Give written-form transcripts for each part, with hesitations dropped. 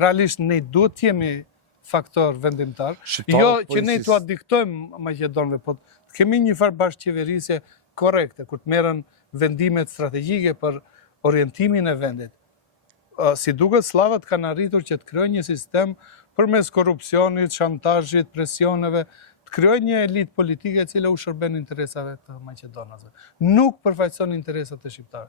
realisht ne duhet të jemi faktor vendimtar, jo që ne t'u diktojmë Maqedonëve, po kemi një farë bashkëqeverisje korrekte, kur të merren vendimet strategjike për orientimin e vendit. Si duket, slavët kanë arritur që të krijojnë një sistem përmes korrupsionit, shantazhit, presioneve, të krijojnë një elitë politike e cila u shërben interesave të maqedonasve. Nuk përfaqëson interesat e shqiptarëve.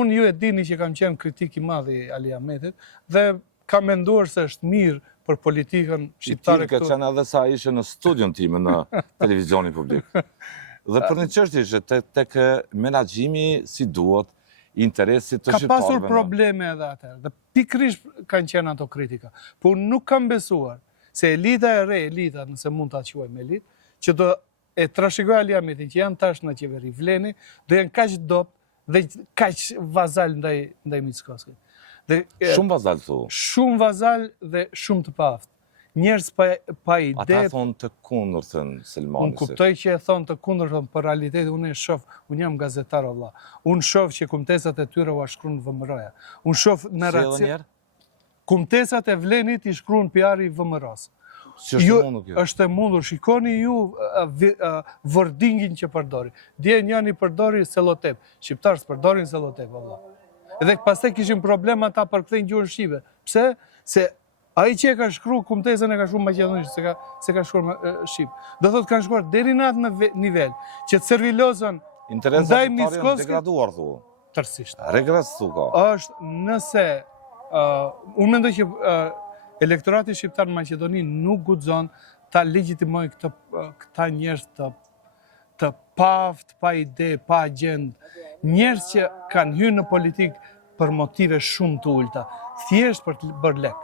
Unë ju e dini që kam qenë kritik i madh i Ali Ahmetit dhe kam menduar se është mirë për politikën shqiptare këtu. I tillë ka qenë edhe sa ishe në studion time në televizionin publik. Dhe për një çështje që tek menaxhimi si duhet, interesit të shqiptarëve. Ka pasur probleme edhe atëherë, dhe pikërisht kanë qenë ato kritika. Po nuk kam besuar se elita e re, elita, nëse mund ta quajmë elitë, që do e trashëgoj Ali Ahmetin, që janë tash në qeveri vleni, do janë kaq dop dhe kaq vazal ndaj Mickoskit. Shumë vazal thu. Shumë vazal dhe shumë të paftë. Njerëz pa ide. Ata thonë të kundërtën Selmani. Unë kuptoj që e thonë të kundërtën, për realitetin unë e shoh, unë jam gazetar valla. Unë shoh që kumtesat e tyre u shkruan VMR-ja. Unë shoh narracion. Kumtesat e Vlenit i shkruan PR-i VMR-s. Është e mundur, shikoni ju wordingin që përdori. Dje njëri përdori sellotep. Shqiptarët përdorin sellotep valla. Edhe pastaj kishin problem ata për kthejnë gjuhën shqipe. Pse? Se ai që e ka shkruar kumtesën e ka shkruar maqedonisht, se ka shkruar shqip. Do thotë kanë shkuar deri në atë nivel që të servilozën ndaj Mickoskit degraduar thu. Tërësisht. Regres thu ka. Është nëse unë mendoj që elektorati shqiptar në Maqedoni nuk guxon ta legjitimojë këta njerëz të paftë, pa ide, pa agjendë, njerëz që kanë hyrë në politikë për motive shumë të ulta, thjesht për të bërë lek.